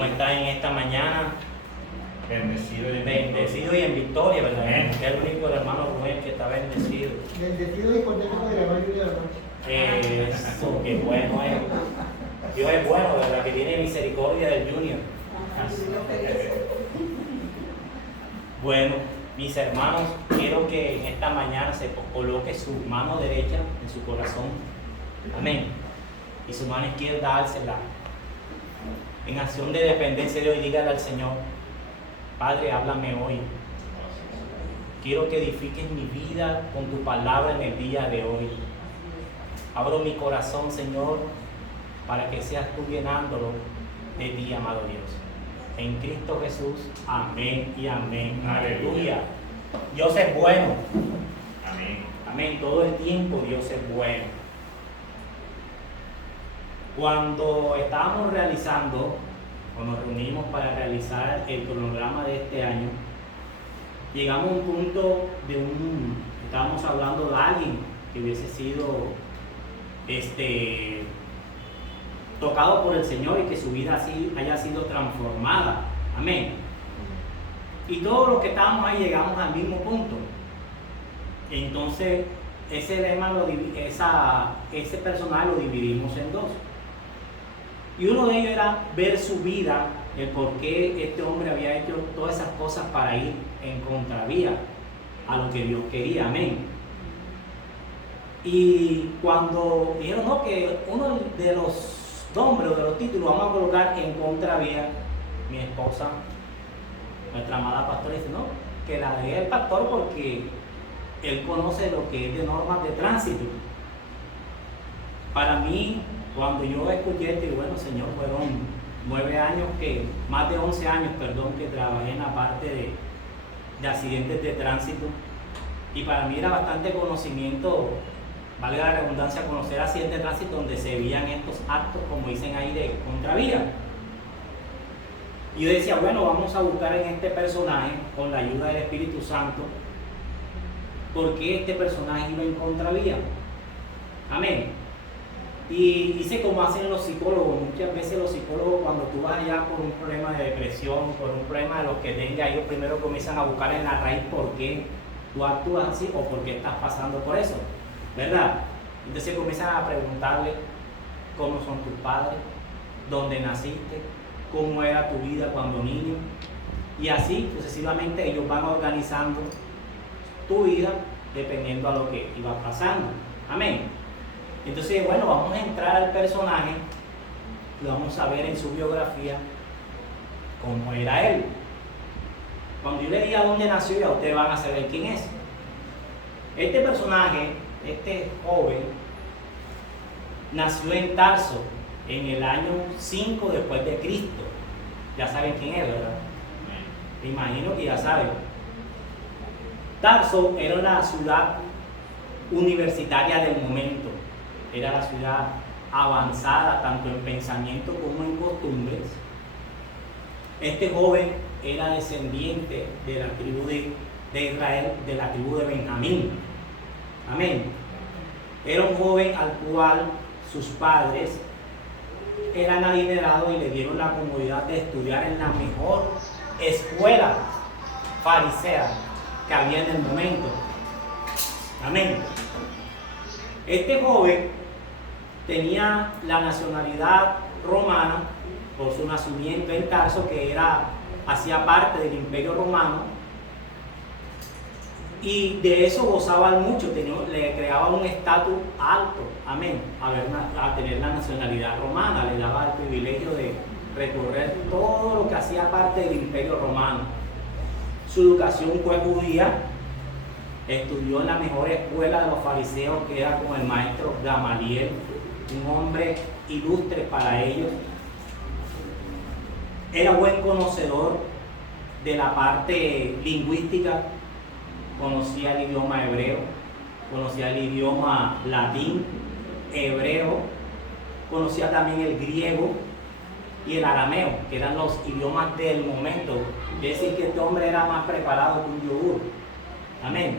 ¿Cómo estás en esta mañana? Bendecido Bendecido y en victoria, ¿verdad? Amén. Es el único hermano Rubén que está bendecido. Bendecido y contento de grabar Lluvia de la Noche. Eso, qué bueno es. Dios es bueno, ¿verdad? Que tiene misericordia del Junior. Bueno, mis hermanos, quiero que en esta mañana se coloque su mano derecha en su corazón. Amén. Y su mano izquierda álcela. En acción de dependencia de hoy, dígale al Señor: Padre, háblame hoy. Quiero que edifiques mi vida con tu palabra en el día de hoy. Abro mi corazón, Señor, para que seas tú llenándolo de ti, amado Dios. En Cristo Jesús, amén y amén. Aleluya. Dios es bueno. Amén. Amén. Todo el tiempo Dios es bueno. Cuando estábamos realizando, o nos reunimos para realizar el cronograma de este año, llegamos a un punto estábamos hablando de alguien que hubiese sido tocado por el Señor y que su vida así haya sido transformada. Amén. Y todos los que estábamos ahí llegamos al mismo punto. Entonces, ese lema, ese personaje lo dividimos en dos. Y uno de ellos era ver su vida, el por qué este hombre había hecho todas esas cosas para ir en contravía a lo que Dios quería. Amén. Y cuando dijeron, no, que uno de los nombres o de los títulos vamos a colocar en contravía, mi esposa, nuestra amada pastora, dice, no, que la deje el pastor porque él conoce lo que es de normas de tránsito. Para mí, cuando yo escuché esto, y bueno, Señor, fueron 9 años, más de 11 años, perdón, que trabajé en la parte de accidentes de tránsito, y para mí era bastante conocimiento, valga la redundancia, conocer accidentes de tránsito donde se veían estos actos, como dicen ahí, de contravía. Y yo decía, bueno, vamos a buscar en este personaje, con la ayuda del Espíritu Santo, por qué este personaje iba en contravía. Amén. Y hice como hacen los psicólogos. Muchas veces los psicólogos, cuando tú vas allá por un problema de depresión, por un problema de lo que tenga, ellos primero comienzan a buscar en la raíz por qué tú actúas así o por qué estás pasando por eso, ¿verdad? Entonces comienzan a preguntarle cómo son tus padres, dónde naciste, cómo era tu vida cuando niño, y así sucesivamente ellos van organizando tu vida dependiendo a lo que iba pasando. Amén. Entonces, bueno, vamos a entrar al personaje y vamos a ver en su biografía cómo era él. Cuando yo le diga dónde nació, ya ustedes van a saber quién es. Este personaje, este joven, nació en Tarso en el año 5 después de Cristo. Ya saben quién es, ¿verdad? Me imagino que ya saben. Tarso era una ciudad universitaria del momento. Era la ciudad avanzada tanto en pensamiento como en costumbres. Este joven era descendiente de la tribu de Israel, de la tribu de Benjamín. Amén. Era un joven al cual sus padres eran adinerados y le dieron la comodidad de estudiar en la mejor escuela farisea que había en el momento. Amén. Este joven tenía la nacionalidad romana por su nacimiento en Tarso, que hacía parte del Imperio Romano, y de eso gozaban mucho, le creaba un estatus alto, amén, a tener la nacionalidad romana, le daba el privilegio de recorrer todo lo que hacía parte del Imperio Romano. Su educación fue judía, estudió en la mejor escuela de los fariseos, que era con el maestro Gamaliel, un hombre ilustre para ellos. Era buen conocedor de la parte lingüística, conocía el idioma hebreo, conocía el idioma latín, hebreo, conocía también el griego y el arameo, que eran los idiomas del momento. Es decir, que este hombre era más preparado que un yogur. Amén.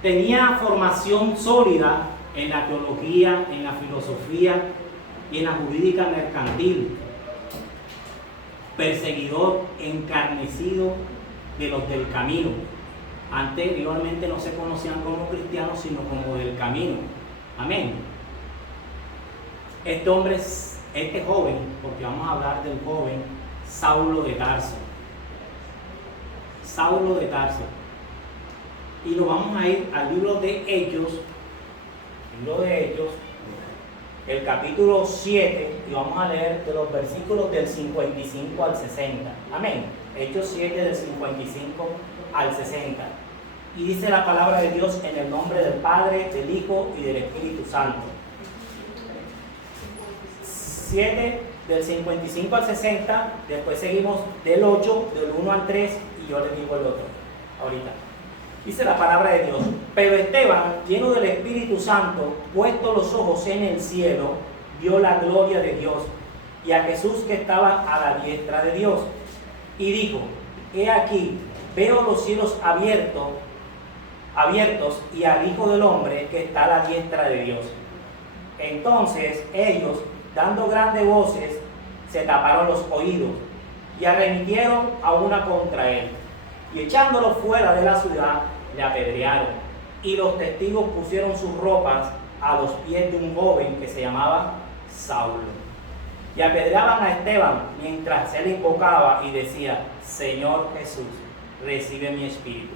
Tenía formación sólida en la teología, en la filosofía y en la jurídica mercantil. perseguidor encarnecido de los del camino. Anteriormente no se conocían como cristianos, sino como del camino. Amén. Este hombre, este joven, porque vamos a hablar del joven Saulo de Tarso. Saulo de Tarso. Y lo vamos a ir al libro de Hechos, el capítulo 7, y vamos a leer de los versículos del 55 al 60. Amén. Hechos 7 del 55 al 60. Y dice la palabra de Dios en el nombre del Padre, del Hijo y del Espíritu Santo. 7 del 55 al 60, después seguimos del 8, del 1 al 3, y yo les digo el otro ahorita. Dice la palabra de Dios: pero Esteban, lleno del Espíritu Santo, puesto los ojos en el cielo, vio la gloria de Dios y a Jesús que estaba a la diestra de Dios. Y dijo: he aquí, veo los cielos abiertos y al Hijo del Hombre que está a la diestra de Dios. Entonces ellos, dando grandes voces, se taparon los oídos y arremetieron a una contra él, y echándolo fuera de la ciudad, le apedrearon. Y los testigos pusieron sus ropas a los pies de un joven que se llamaba Saulo. Y apedreaban a Esteban mientras él invocaba y decía: Señor Jesús, recibe mi espíritu.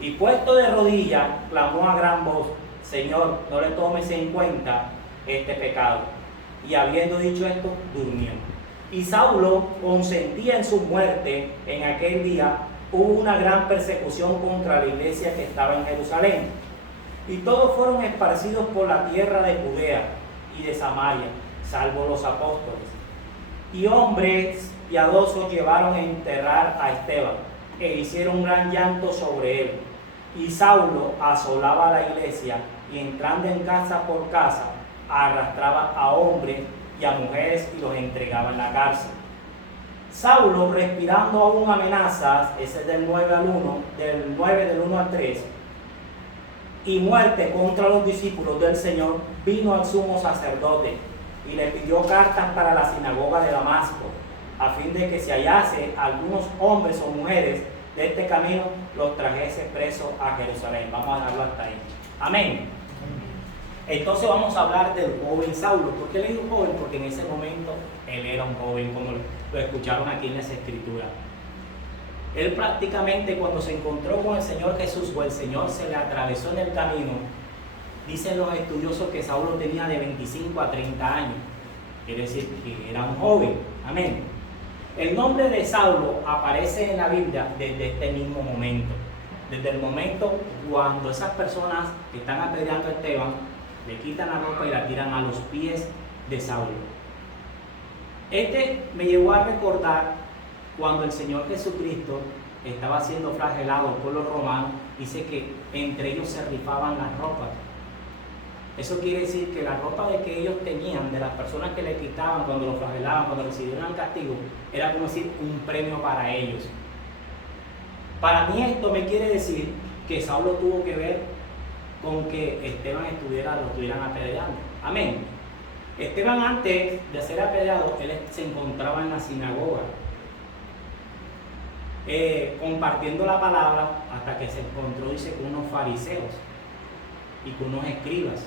Y puesto de rodillas, clamó a gran voz: Señor, no le tomes en cuenta este pecado. Y habiendo dicho esto, durmió. Y Saulo consentía en su muerte. En aquel día hubo una gran persecución contra la iglesia que estaba en Jerusalén. Y todos fueron esparcidos por la tierra de Judea y de Samaria, salvo los apóstoles. Y hombres piadosos llevaron a enterrar a Esteban, e hicieron un gran llanto sobre él. Y Saulo asolaba a la iglesia, y entrando en casa por casa, arrastraba a hombres y a mujeres y los entregaba en la cárcel. Saulo, respirando aún amenazas, ese es del 9 al 1, del 9 del 1 al 3, y muerte contra los discípulos del Señor, vino al sumo sacerdote y le pidió cartas para la sinagoga de Damasco, a fin de que si hallase algunos hombres o mujeres de este camino, los trajese presos a Jerusalén. Vamos a dejarlo hasta ahí. Amén. Entonces vamos a hablar del joven Saulo. ¿Por qué le digo joven? Porque en ese momento él era un joven, como lo escucharon aquí en las Escrituras. Él prácticamente, cuando se encontró con el Señor Jesús, o el Señor se le atravesó en el camino, dicen los estudiosos que Saulo tenía de 25 a 30 años. Quiere decir que era un joven. Amén. El nombre de Saulo aparece en la Biblia desde este mismo momento. Desde el momento cuando esas personas que están apedreando a Esteban le quitan la ropa y la tiran a los pies de Saulo. Este me llevó a recordar cuando el Señor Jesucristo estaba siendo flagelado por los romanos. Dice que entre ellos se rifaban las ropas. Eso quiere decir que la ropa de que ellos tenían, de las personas que le quitaban cuando los flagelaban, cuando recibieron el castigo, era como decir un premio para ellos. Para mí esto me quiere decir que Saulo tuvo que ver con que Esteban lo estuvieran apedreando. Amén. Esteban, antes de ser apedreado, él se encontraba en la sinagoga, compartiendo la palabra, hasta que se encontró, dice, con unos fariseos y con unos escribas,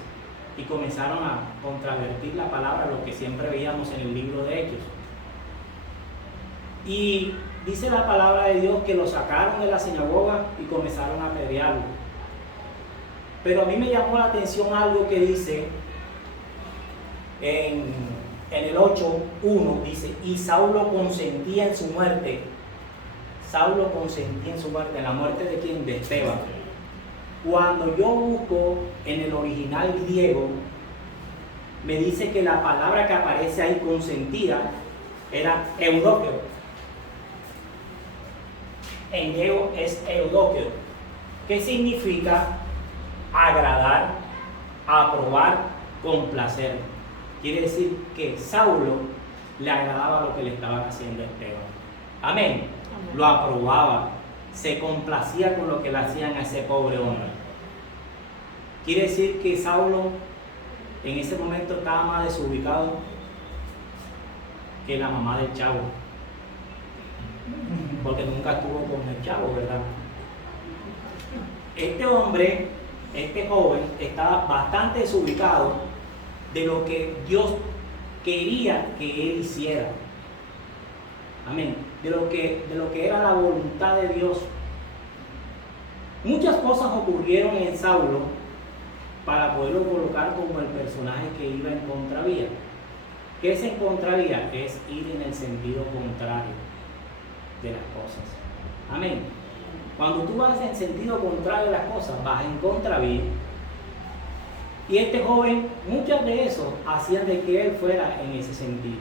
y comenzaron a contravertir la palabra, lo que siempre veíamos en el libro de Hechos. Y dice la palabra de Dios que lo sacaron de la sinagoga y comenzaron a apedrearlo. Pero a mí me llamó la atención algo que dice en el 8:1, dice: y Saulo consentía en su muerte. Saulo consentía en su muerte. ¿En la muerte de quién? De Esteban. Cuando yo busco en el original griego, me dice que la palabra que aparece ahí, consentía, era eudoqueo. En griego es eudoqueo, que significa agradar, aprobar, complacer. Quiere decir que Saulo le agradaba lo que le estaban haciendo a Esteban. Amén. Amén. Lo aprobaba, se complacía con lo que le hacían a ese pobre hombre. Quiere decir que Saulo en ese momento estaba más desubicado que la mamá del chavo. porque nunca estuvo con el chavo, ¿verdad? Este hombre, este joven, estaba bastante desubicado de lo que Dios quería que él hiciera. Amén. De lo que era la voluntad de Dios. Muchas cosas ocurrieron en Saulo para poderlo colocar como el personaje que iba en contravía. ¿Qué es en contravía? Es ir en el sentido contrario de las cosas. Amén. Cuando tú vas en sentido contrario de las cosas, vas en contravía. Y este joven, muchas de eso hacían de que él fuera en ese sentido.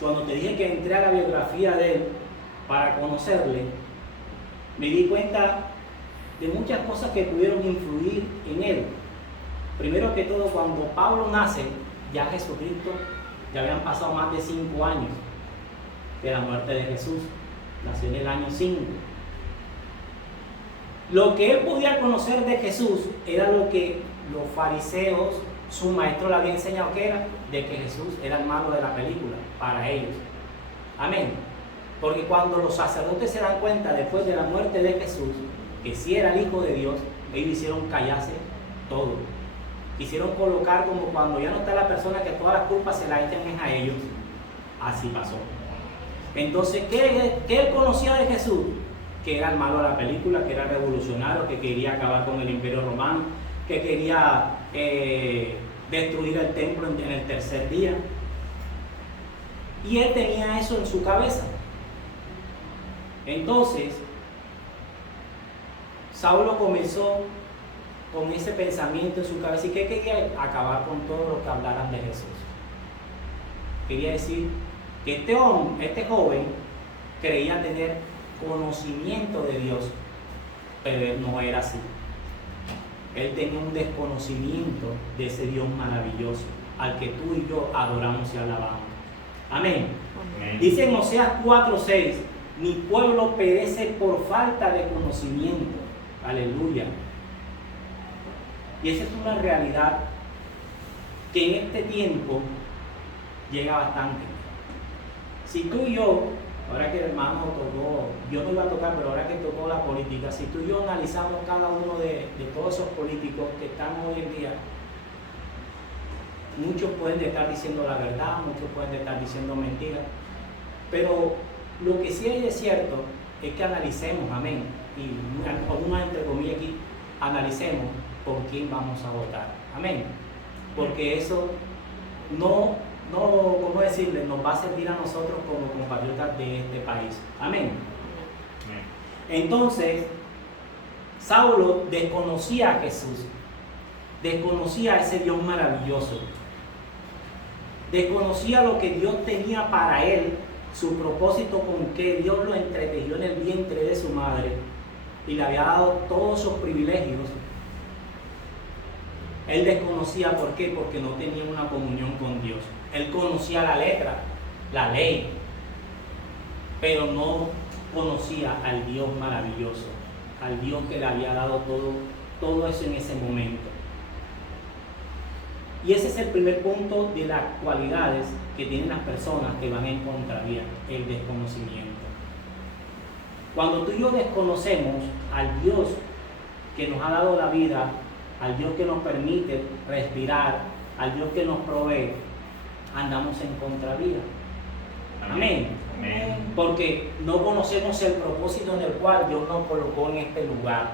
Cuando te dije que entré a la biografía de él para conocerle, me di cuenta de muchas cosas que pudieron influir en él. Primero que todo, cuando Pablo nace, ya Jesucristo, ya habían pasado más de 5 años de la muerte de Jesús. Nació en el año 5. Lo que él podía conocer de Jesús era lo que los fariseos, su maestro le había enseñado que era, de que Jesús era el malo de la película, para ellos. Amén. Porque cuando los sacerdotes se dan cuenta después de la muerte de Jesús, que sí era el Hijo de Dios, ellos hicieron callarse todo. Hicieron colocar como cuando ya no está la persona, que todas las culpas se las echan a ellos. Así pasó. Entonces, ¿qué él conocía de Jesús? Que era el malo de la película, que era revolucionario, que quería acabar con el Imperio Romano, que quería destruir el templo en el tercer día. Y él tenía eso en su cabeza. Entonces, Saulo comenzó con ese pensamiento en su cabeza. ¿Y qué quería? Acabar con todo lo que hablaran de Jesús. Quería decir que este joven creía tener conocimiento de Dios, pero él no era así. Él tenía un desconocimiento de ese Dios maravilloso al que tú y yo adoramos y alabamos. Amén. Amén. Dice en Oseas 4:6: mi pueblo perece por falta de conocimiento. Aleluya. Y esa es una realidad que en este tiempo llega bastante. Si tú y yo, ahora que el hermano tocó, yo no iba a tocar, pero ahora que tocó la política, si tú y yo analizamos cada uno de todos esos políticos que están hoy en día, muchos pueden estar diciendo la verdad, muchos pueden estar diciendo mentiras, pero lo que sí es cierto es que analicemos, amén, y con una entre comillas aquí, analicemos por quién vamos a votar, amén, porque eso no, ¿cómo decirle?, nos va a servir a nosotros como compatriotas de este país, amén. Entonces, Saulo desconocía a Jesús, desconocía a ese Dios maravilloso, desconocía lo que Dios tenía para él, su propósito con que Dios lo entretejió en el vientre de su madre y le había dado todos esos privilegios. Él desconocía, ¿por qué? Porque no tenía una comunión con Dios. Él conocía la letra, la ley, pero no conocía al Dios maravilloso, al Dios que le había dado todo eso en ese momento. Y ese es el primer punto de las cualidades que tienen las personas que van en contravía, el desconocimiento. Cuando tú y yo desconocemos al Dios que nos ha dado la vida, al Dios que nos permite respirar, al Dios que nos provee, andamos en contravía. Amén. Amén. Porque no conocemos el propósito en el cual Dios nos colocó en este lugar.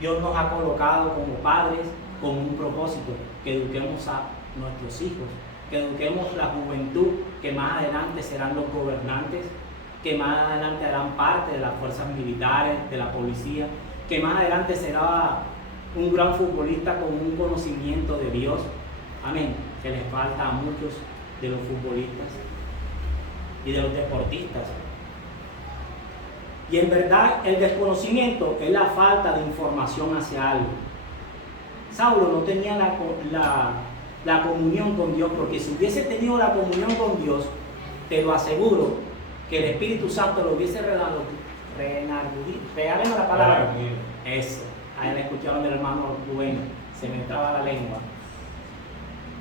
Dios nos ha colocado como padres con un propósito, que eduquemos a nuestros hijos, que eduquemos la juventud, que más adelante serán los gobernantes, que más adelante harán parte de las fuerzas militares, de la policía, que más adelante será un gran futbolista con un conocimiento de Dios. Amén. Que les falta a muchos de los futbolistas y de los deportistas. Y en verdad el desconocimiento es la falta de información hacia algo. Saulo no tenía la comunión con Dios, porque si hubiese tenido la comunión con Dios, te lo aseguro que el Espíritu Santo lo hubiese regalado la palabra. Eso, ahí la escucharon del hermano Rubén, se me entraba la lengua.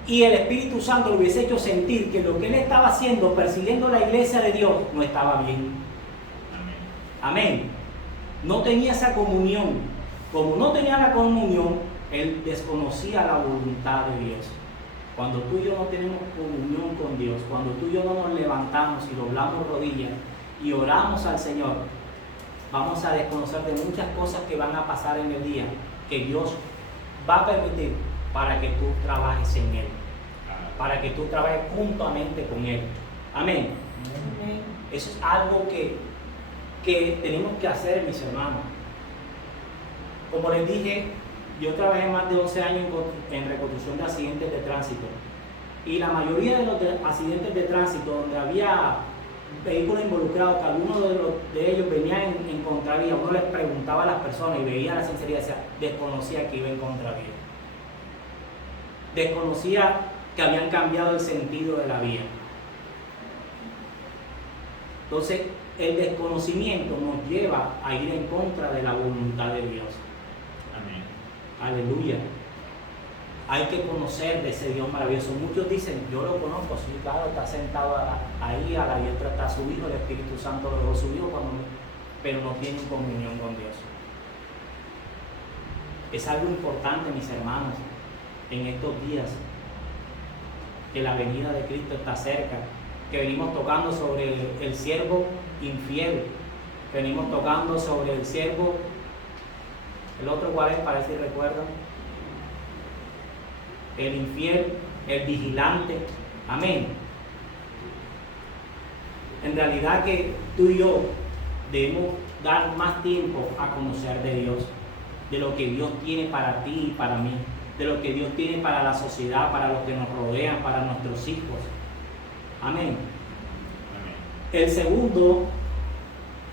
y el Espíritu Santo le hubiese hecho sentir que lo que él estaba haciendo, persiguiendo la iglesia de Dios, no estaba bien. Amén. No tenía esa comunión. Como no tenía la comunión, él desconocía la voluntad de Dios. Cuando tú y yo no tenemos comunión con Dios, cuando tú y yo no nos levantamos y doblamos rodillas y oramos al Señor, vamos a desconocer de muchas cosas que van a pasar en el día, que Dios va a permitir para que tú trabajes en Él, para que tú trabajes juntamente con Él. Amén. Eso es algo que tenemos que hacer, mis hermanos. Como les dije, yo trabajé más de 11 años en reconstrucción de accidentes de tránsito, y la mayoría de los accidentes de tránsito donde había vehículos involucrados, que algunos de ellos venían en contravía, uno les preguntaba a las personas y veía la sinceridad, decía, desconocía que iba en contravía, desconocía que habían cambiado el sentido de la vía. Entonces, el desconocimiento nos lleva a ir en contra de la voluntad de Dios. Amén. Aleluya. Hay que conocer de ese Dios maravilloso. Muchos dicen, yo lo conozco, sí, claro, está sentado ahí, a la diestra está su Hijo, el Espíritu Santo lo dejó su Hijo, pero no tienen comunión con Dios. Es algo importante, mis hermanos, en estos días, que la venida de Cristo está cerca, que venimos tocando sobre el siervo infiel, venimos tocando sobre el siervo, el otro cuál es, para ver si recuerdan, el infiel, el vigilante. Amén. En realidad que tú y yo debemos dar más tiempo a conocer de Dios, de lo que Dios tiene para ti y para mí, de lo que Dios tiene para la sociedad, para los que nos rodean, para nuestros hijos. Amén. Amén. El segundo,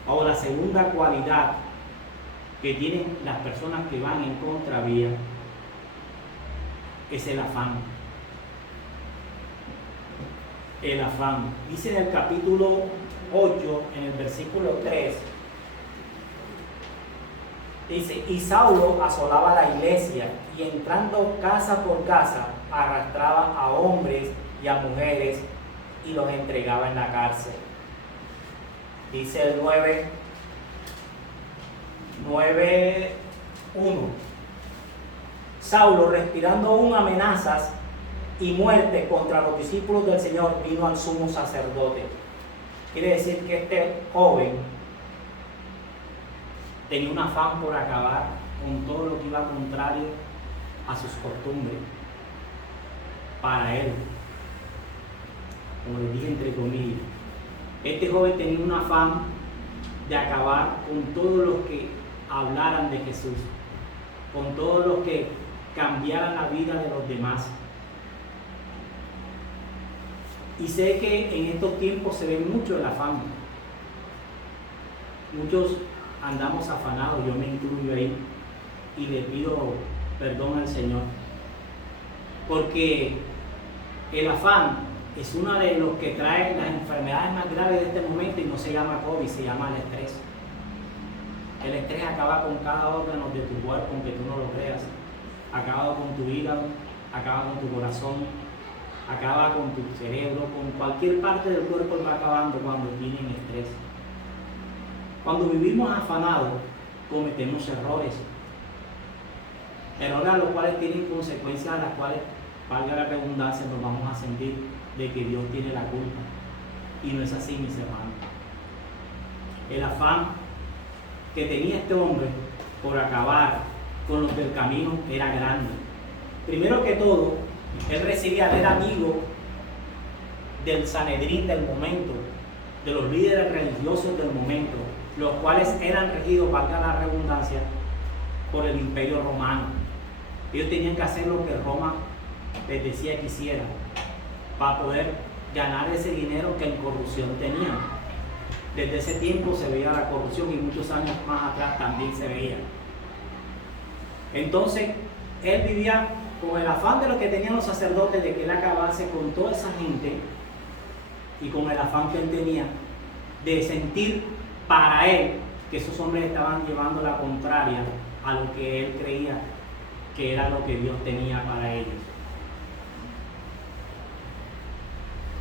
o la segunda cualidad que tienen las personas que van en contravía, es el afán. El afán. Dice en el capítulo 8, en el versículo 3, dice, y Saulo asolaba la iglesia, y entrando casa por casa, arrastraba a hombres y a mujeres, y los entregaba en la cárcel. Dice el 9:1. Saulo, respirando aún amenazas y muerte contra los discípulos del Señor, vino al sumo sacerdote. Quiere decir que este joven tenía un afán por acabar con todo lo que iba contrario a sus costumbres. Para él, como les dije entre comillas, este joven tenía un afán de acabar con todos los que hablaran de Jesús, con todos los que cambiaran la vida de los demás. Y sé que en estos tiempos se ve mucho el afán. Muchos andamos afanados, yo me incluyo ahí, y le pido perdón al Señor, porque el afán es uno de los que trae las enfermedades más graves de este momento, y no se llama COVID, se llama el estrés. El estrés acaba con cada órgano de tu cuerpo, aunque tú no lo creas. Acaba con tu hígado, acaba con tu corazón, acaba con tu cerebro, con cualquier parte del cuerpo va acabando cuando tienen estrés. Cuando vivimos afanados, cometemos errores a los cuales tienen consecuencias, a las cuales, valga la redundancia, nos vamos a sentir de que Dios tiene la culpa. Y no es así, mis hermanos. El afán que tenía este hombre por acabar con los del camino era grande. Primero que todo, él recibía, era amigo del Sanedrín del momento, de los líderes religiosos del momento, los cuales eran regidos, valga la redundancia, por el Imperio Romano. Ellos tenían que hacer lo que Roma les decía que hicieran para poder ganar ese dinero que en corrupción tenían. Desde ese tiempo se veía la corrupción, y muchos años más atrás también se veía. Entonces, él vivía con el afán de lo que tenían los sacerdotes, de que él acabase con toda esa gente, y con el afán que él tenía de sentir para él que esos hombres estaban llevando la contraria a lo que él creía que era lo que Dios tenía para ellos.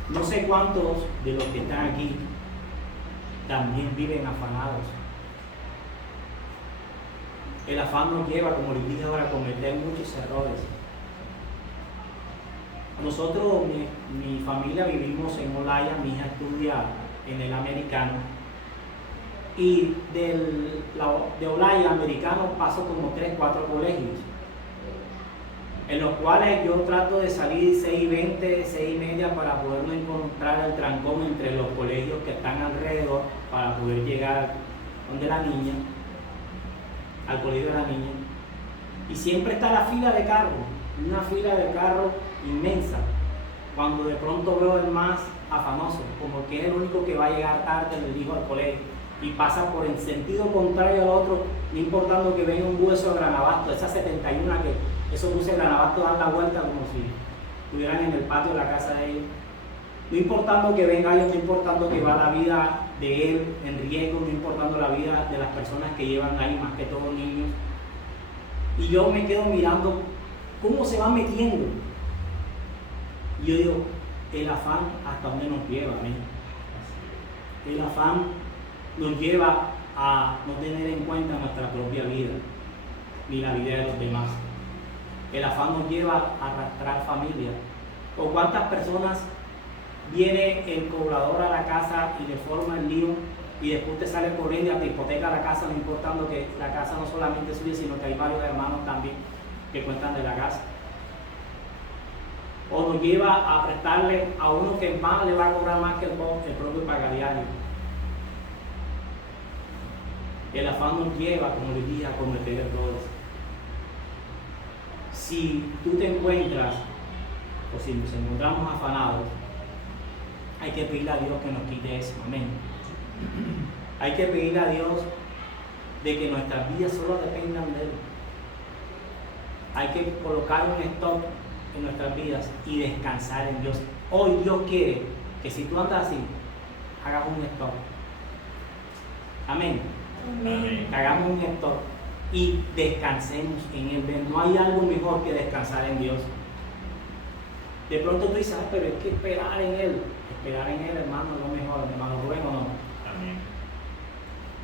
No sé cuántos de los que están aquí también viven afanados. El afán nos lleva, como les dije ahora, a cometer muchos errores. Nosotros, mi familia, vivimos en Olaya, mi hija estudia en el americano. Y de Olaya americano paso como 3, 4 colegios, en los cuales yo trato de salir 6:20, 6:30 para poder no encontrar el trancón entre los colegios que están alrededor para poder llegar donde la niña, al colegio de la niña. Y siempre está la fila de carros, una fila de carros inmensa, cuando de pronto veo el más afanoso, como que es el único que va a llegar tarde, le digo al colegio, y pasa por el sentido contrario al otro, no importando que venga un bus de Granabasto, esa 71 que esos buses de Granabasto dan la vuelta como si estuvieran en el patio de la casa de ellos. No importando que venga ellos, no importando que va la vida de él en riesgo, no importando la vida de las personas que llevan ahí, más que todos niños. Y yo me quedo mirando cómo se van metiendo. Y yo digo, el afán hasta dónde nos lleva, amén. El afán nos lleva a no tener en cuenta nuestra propia vida, ni la vida de los demás. El afán nos lleva a arrastrar familia. ¿O cuántas personas viene el cobrador a la casa y le forma el lío y después te sale corriendo y te hipoteca la casa, no importando que la casa no solamente es suya, sino que hay varios hermanos también que cuentan de la casa? O nos lleva a prestarle a uno que más le va a cobrar más que el propio pagadiario. El afán nos lleva, como les dije, a cometer errores. Si tú te encuentras, o si nos encontramos afanados, hay que pedirle a Dios que nos quite eso, amén. Hay que pedirle a Dios de que nuestras vidas solo dependan de Él. Hay que colocar un stop en nuestras vidas y descansar en Dios. Hoy Dios quiere que si tú andas así, hagamos un stop. Amén. Amén. Hagamos un stop y descansemos en Él. No hay algo mejor que descansar en Dios. De pronto tú dices, pero es que esperar en Él. Esperar en Él, hermano, es lo mejor. Hermano Rubén, ¿o no? Amén.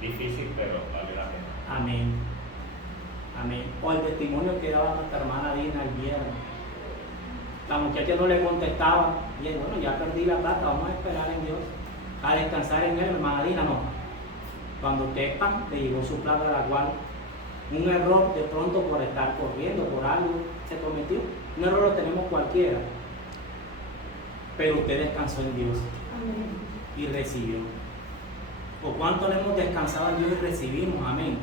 Difícil, pero vale la pena. Amén. Amén. O el testimonio que daba nuestra hermana Dina el viernes. La muchacha no le contestaba. Bien, bueno, ya perdí la plata, vamos a esperar en Dios. A descansar en Él, hermana Dina, no. Cuando usted le llegó su plata, a la cual un error de pronto por estar corriendo, por algo se cometió. Un error lo tenemos cualquiera. Pero usted descansó en Dios. Amén. Y recibió. ¿O cuánto le hemos descansado en Dios y recibimos? Amén.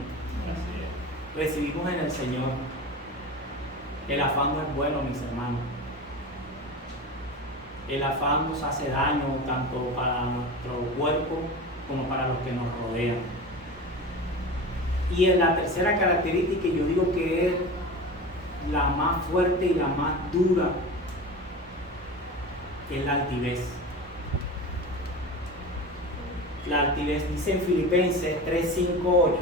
Así es. Recibimos en el Señor. El afán no es bueno, mis hermanos. El afán nos hace daño tanto para nuestro cuerpo como para los que nos rodean. Y en la tercera característica, yo digo que es la más fuerte y la más dura, es la altivez. La altivez dice en Filipenses 3, 5, 8.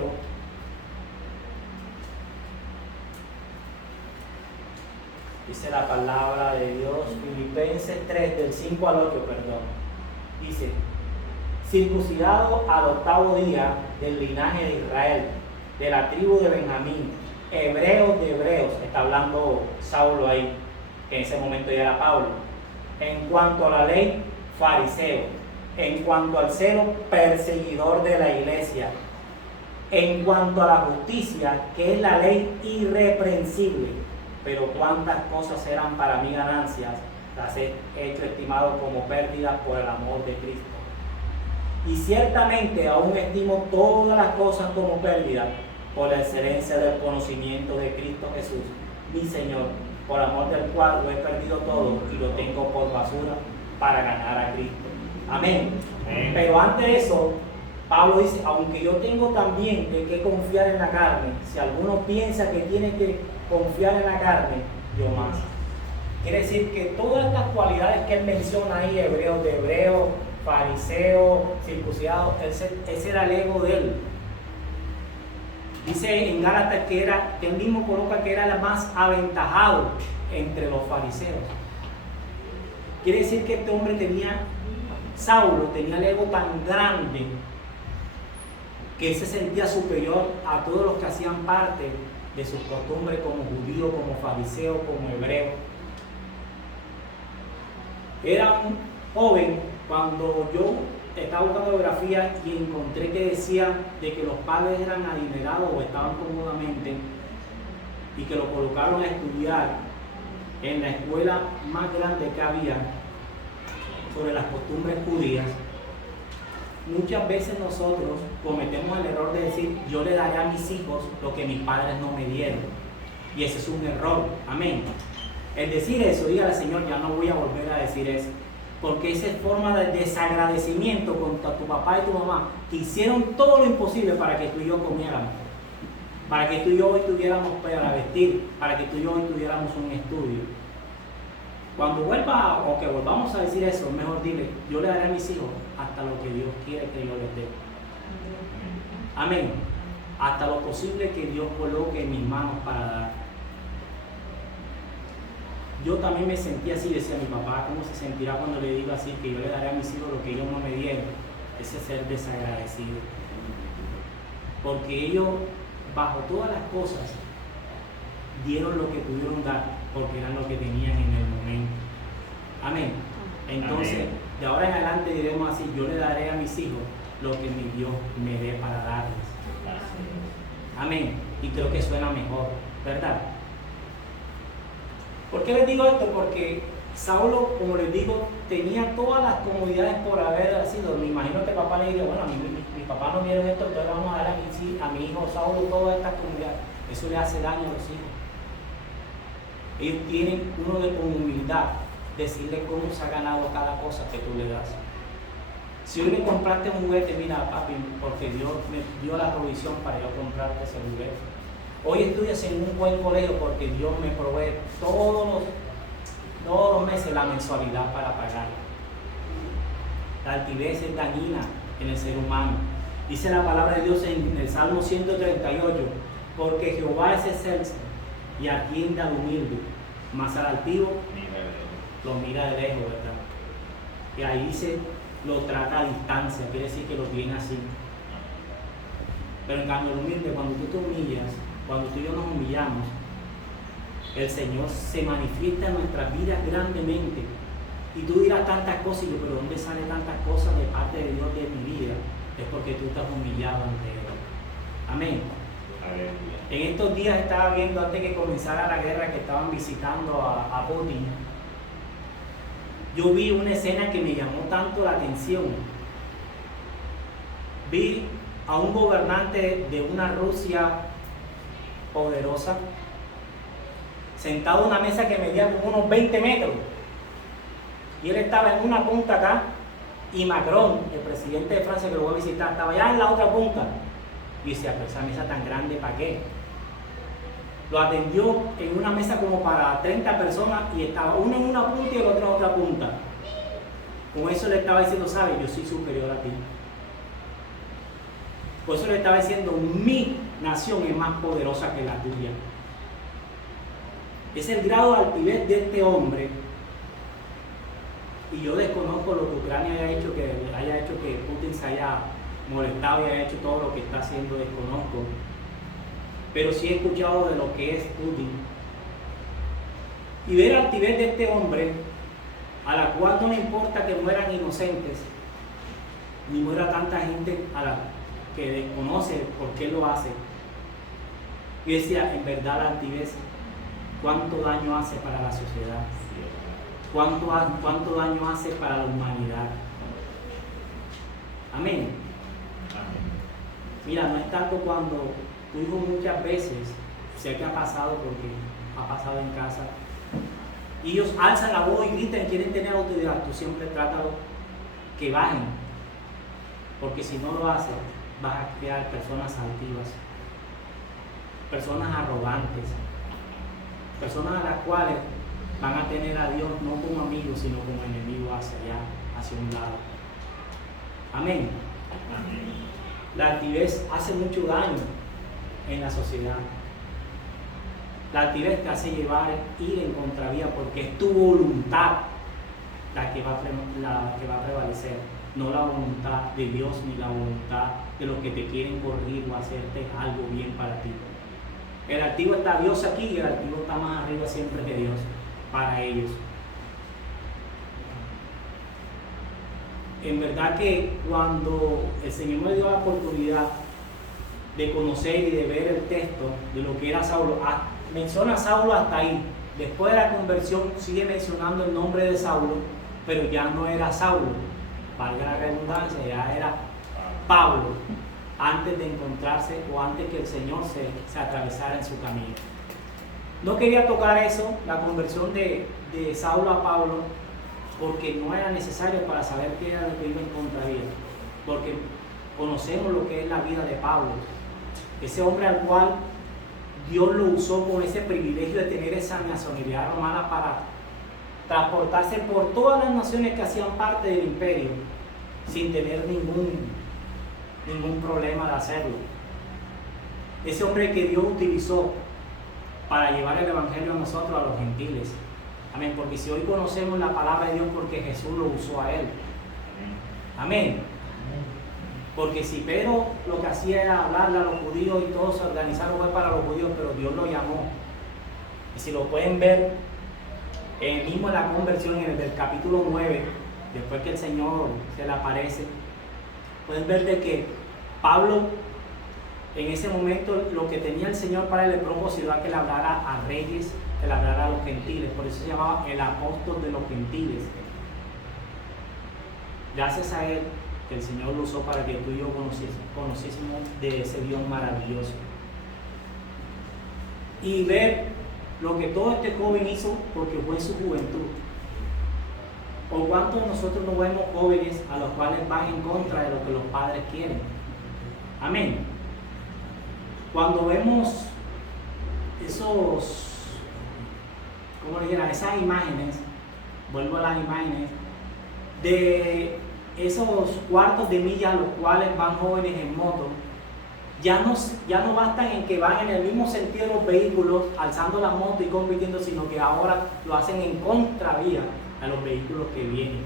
Dice la palabra de Dios, Filipenses 3, del 5 al 8, perdón. Dice, circuncidado al 8º día del linaje de Israel, de la tribu de Benjamín, hebreos de hebreos, está hablando Saulo ahí, que en ese momento ya era Pablo. En cuanto a la ley, fariseo. En cuanto al celo, perseguidor de la iglesia. En cuanto a la justicia, que es la ley irreprensible. Pero cuántas cosas eran para mí ganancias, las he hecho estimado como pérdidas por el amor de Cristo. Y ciertamente aún estimo todas las cosas como pérdidas por la excelencia del conocimiento de Cristo Jesús, mi Señor, por amor del cual lo he perdido todo y lo tengo por basura para ganar a Cristo. Amén. Amén. Pero antes de eso, Pablo dice, aunque yo tengo también de qué confiar en la carne, si alguno piensa que tiene que confiar en la carne, yo más. Quiere decir que todas estas cualidades que él menciona ahí, hebreos de hebreos, fariseo, circuncidado, ese era el ego de él. Dice en Gálatas que él mismo coloca que era el más aventajado entre los fariseos. Quiere decir que este hombre Saulo tenía el ego tan grande que él se sentía superior a todos los que hacían parte de sus costumbres como judío, como fariseo, como hebreo. Era un joven cuando yo estaba buscando biografía y encontré que decía de que los padres eran adinerados o estaban cómodamente y que lo colocaron a estudiar en la escuela más grande que había sobre las costumbres judías. Muchas veces nosotros cometemos el error de decir, yo le daré a mis hijos lo que mis padres no me dieron. Y ese es un error. Amén. El decir eso, dígale, Señor, ya no voy a volver a decir eso. Porque esa es forma de desagradecimiento contra tu papá y tu mamá, que hicieron todo lo imposible para que tú y yo comiéramos. Para que tú y yo hoy tuviéramos para vestir, para que tú y yo hoy tuviéramos un estudio. Cuando volvamos a decir eso, mejor dile, yo le daré a mis hijos hasta lo que Dios quiere que yo les dé. Amén. Hasta lo posible que Dios coloque en mis manos para dar. Yo también me sentía así, decía mi papá, ¿cómo se sentirá cuando le digo así, que yo le daré a mis hijos lo que ellos no me dieron? Ese ser desagradecido. Porque ellos, bajo todas las cosas, dieron lo que pudieron dar, porque eran lo que tenían en el momento. Amén. Entonces, amén. De ahora en adelante diremos así, yo le daré a mis hijos lo que mi Dios me dé para darles. Amén. Y creo que suena mejor, ¿verdad? ¿Por qué les digo esto? Porque Saulo, como les digo, tenía todas las comodidades por haber sido. Me imagino que el papá le dijo, bueno, mi papá no dieron esto, entonces vamos a dar a mi hijo Saulo todas estas comodidades. Eso le hace daño a los hijos. Ellos tienen uno de con humildad decirle cómo se ha ganado cada cosa que tú le das. Si hoy me compraste un juguete, mira papi, porque Dios me dio la provisión para yo comprarte ese juguete. Hoy estudias en un buen colegio porque Dios me provee todos los meses la mensualidad para pagar. La altivez es dañina en el ser humano. Dice la palabra de Dios en el Salmo 138, porque Jehová es excelso y atiende al humilde, mas al altivo lo mira de lejos, ¿verdad? Y ahí dice, lo trata a distancia, quiere decir que lo tiene así. Pero en cambio el humilde, cuando tú te humillas, cuando tú y yo nos humillamos, el Señor se manifiesta en nuestras vidas grandemente. Y tú dirás tantas cosas, y yo, pero ¿dónde salen tantas cosas de parte de Dios de mi vida? Es porque tú estás humillado ante Él. Amén. En estos días estaba viendo, antes que comenzara la guerra, que estaban visitando a Putin. Yo vi una escena que me llamó tanto la atención. Vi a un gobernante de una Rusia poderosa sentado en una mesa que medía como unos 20 metros. Y él estaba en una punta acá, y Macron, el presidente de Francia que lo voy a visitar, estaba allá en la otra punta. Y decía, pero esa mesa tan grande, ¿para qué? Lo atendió en una mesa como para 30 personas y estaba uno en una punta y el otro en otra punta. Con eso le estaba diciendo, ¿sabes? Yo soy superior a ti. Por eso le estaba diciendo, mi nación es más poderosa que la tuya. Es el grado de altivez de este hombre. Y yo desconozco lo que Ucrania haya hecho que Putin se haya molestado y haya hecho todo lo que está haciendo, desconozco. Pero sí he escuchado de lo que es Putin. Y ver la altivez de este hombre, a la cual no le importa que mueran inocentes, ni muera tanta gente a la que desconoce por qué lo hace. Y decía, en verdad la altivez, ¿cuánto daño hace para la sociedad? ¿Cuánto daño hace para la humanidad? Amén. Mira, no es tanto cuando tu hijo muchas veces, sé que ha pasado porque ha pasado en casa, y ellos alzan la voz y gritan, quieren tener autoridad, tú siempre trátalo que bajen, porque si no lo haces, vas a crear personas altivas, personas arrogantes, personas a las cuales van a tener a Dios no como amigo, sino como enemigo hacia allá, hacia un lado. Amén. Amén. La altivez hace mucho daño en la sociedad. La altivez te hace ir en contravía porque es tu voluntad la que va a prevalecer, no la voluntad de Dios ni la voluntad de los que te quieren corregir o hacerte algo bien para ti. El altivo está Dios aquí y el altivo está más arriba siempre que Dios para ellos. En verdad que cuando el Señor me dio la oportunidad de conocer y de ver el texto de lo que era Saulo, menciona a Saulo hasta ahí. Después de la conversión sigue mencionando el nombre de Saulo, pero ya no era Saulo, valga la redundancia, ya era Pablo, antes de encontrarse o antes que el Señor se atravesara en su camino. No quería tocar eso, la conversión de Saulo a Pablo, porque no era necesario para saber qué era lo que iba en contravía, porque conocemos lo que es la vida de Pablo, ese hombre al cual Dios lo usó con ese privilegio de tener esa nacionalidad romana para transportarse por todas las naciones que hacían parte del imperio sin tener ningún problema de hacerlo. Ese hombre que Dios utilizó para llevar el evangelio a nosotros, a los gentiles. Amén, porque si hoy conocemos la palabra de Dios porque Jesús lo usó a él. Amén. Porque si Pedro lo que hacía era hablarle a los judíos y todo se organizaron fue para los judíos, pero Dios lo llamó. Y si lo pueden ver, mismo en la conversión, en el capítulo 9, después que el Señor se le aparece, pueden ver de que Pablo, en ese momento, lo que tenía el Señor para él, el propósito era que le hablara a reyes, que le hablara a los gentiles. Por eso se llamaba el apóstol de los gentiles. Gracias a él, que el Señor lo usó para que tú y yo conociésemos de ese Dios maravilloso. Y ver lo que todo este joven hizo porque fue en su juventud. ¿O cuántos de nosotros no vemos jóvenes a los cuales van en contra de lo que los padres quieren? Amén. Cuando vemos esas imágenes, vuelvo a las imágenes, de esos cuartos de milla a los cuales van jóvenes en moto, ya no bastan en que van en el mismo sentido de los vehículos, alzando la moto y compitiendo, sino que ahora lo hacen en contravía a los vehículos que vienen.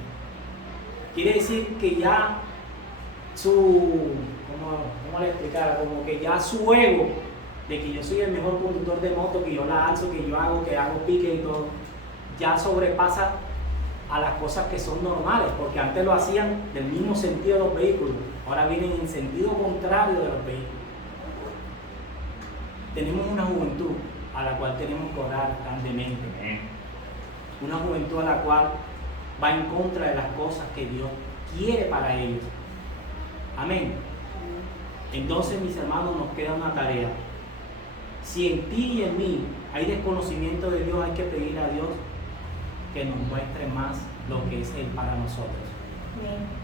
Quiere decir que ya ¿cómo le explicara? Como que ya su ego de que yo soy el mejor conductor de moto, que yo la alzo, que hago pique y todo, ya sobrepasa a las cosas que son normales, porque antes lo hacían del mismo sentido de los vehículos, ahora vienen en sentido contrario de los vehículos. Tenemos una juventud a la cual tenemos que orar grandemente, una juventud a la cual va en contra de las cosas que Dios quiere para ellos. Amén. Entonces, mis hermanos, nos queda una tarea. Si en ti y en mí hay desconocimiento de Dios, hay que pedirle a Dios que nos muestre más lo que es Él para nosotros.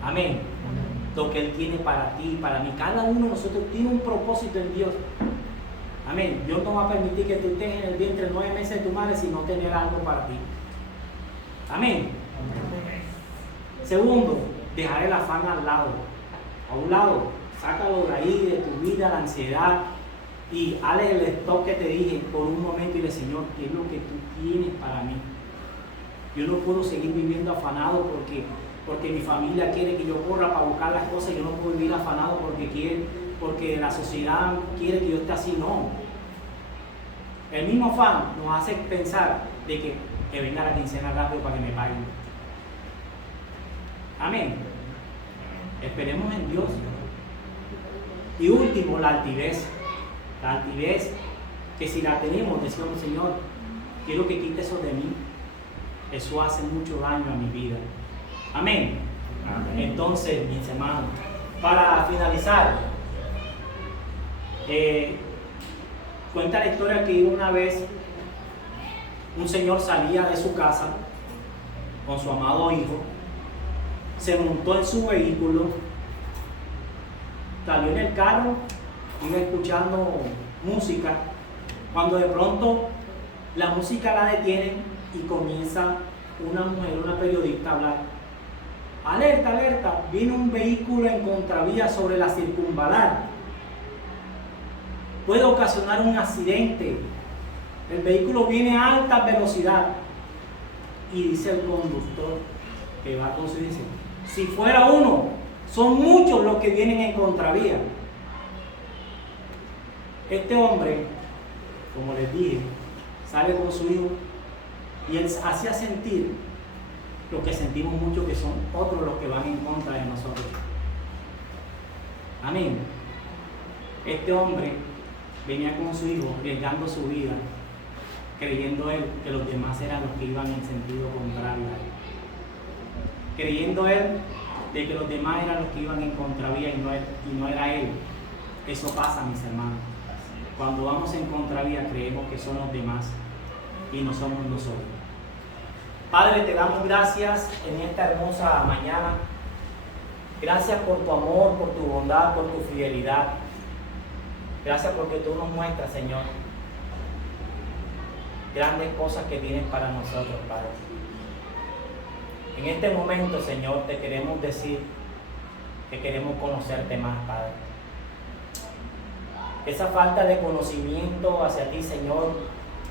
Amén. Lo que Él tiene para ti y para mí. Cada uno de nosotros tiene un propósito en Dios. Amén. Dios no va a permitir que tú estés en el vientre 9 meses de tu madre sin no tener algo para ti. Amén. Segundo, dejar el afán al lado. A un lado, sácalo de ahí, de tu vida, la ansiedad, y hazle el stop que te dije por un momento y dile: Señor, ¿qué es lo que tú tienes para mí? Yo no puedo seguir viviendo afanado porque mi familia quiere que yo corra para buscar las cosas. Yo no puedo vivir afanado porque la sociedad quiere que yo esté así. No. El mismo afán nos hace pensar de que venga la quincena rápido para que me paguen. Amén. Esperemos en Dios. Y último, la altivez. La altivez, que si la tenemos, decimos: Señor, quiero que quite eso de mí. Eso hace mucho daño a mi vida. Amén. Amén. Entonces, mis hermanos, para finalizar, cuenta la historia que una vez un señor salía de su casa con su amado hijo, se montó en su vehículo, salió en el carro, iba escuchando música, cuando de pronto la música la detienen y comienza una mujer, una periodista, a hablar. Alerta, alerta, viene un vehículo en contravía sobre la circunvalar. Puede ocasionar un accidente. El vehículo viene a alta velocidad. Y dice el conductor que va con su dice, si fuera uno, son muchos los que vienen en contravía. Este hombre, como les dije, sale con su hijo y él hacía sentir lo que sentimos mucho, que son otros los que van en contra de nosotros. Amén. Este hombre venía con su hijo arriesgando su vida, creyendo él que los demás eran los que iban en sentido contrario a él. Creyendo él de que los demás eran los que iban en contravía y no era él. Eso pasa, mis hermanos. Cuando vamos en contravía creemos que son los demás y no somos nosotros. Padre, te damos gracias en esta hermosa mañana. Gracias por tu amor, por tu bondad, por tu fidelidad. Gracias porque tú nos muestras, Señor, grandes cosas que tienes para nosotros, Padre. En este momento, Señor, te queremos decir que queremos conocerte más, Padre. Esa falta de conocimiento hacia ti, Señor,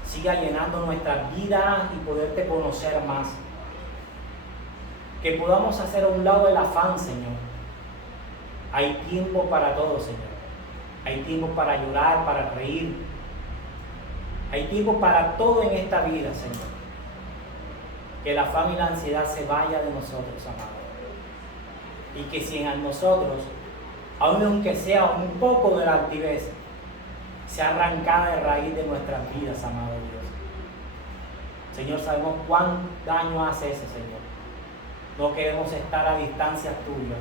siga llenando nuestras vidas y poderte conocer más. Que podamos hacer a un lado el afán, Señor. Hay tiempo para todo, Señor. Hay tiempo para llorar, para reír. Hay tiempo para todo en esta vida, Señor. Que el afán y la ansiedad se vaya de nosotros, amado. Y que si en nosotros, aunque sea un poco de la altivez, sea arrancada de raíz de nuestras vidas, amado Dios. Señor, sabemos cuán daño hace ese, Señor. No queremos estar a distancias tuyas,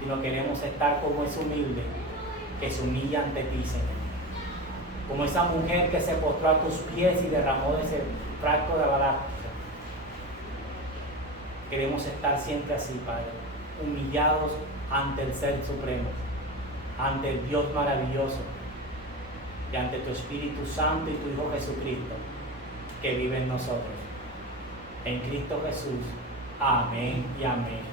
sino queremos estar como ese humilde que se humilla ante ti, Señor. Como esa mujer que se postró a tus pies y derramó de ese frasco de alabastro. Queremos estar siempre así, Padre, humillados ante el Ser Supremo, ante el Dios maravilloso y ante tu Espíritu Santo y tu Hijo Jesucristo que vive en nosotros. En Cristo Jesús. Amén y amén.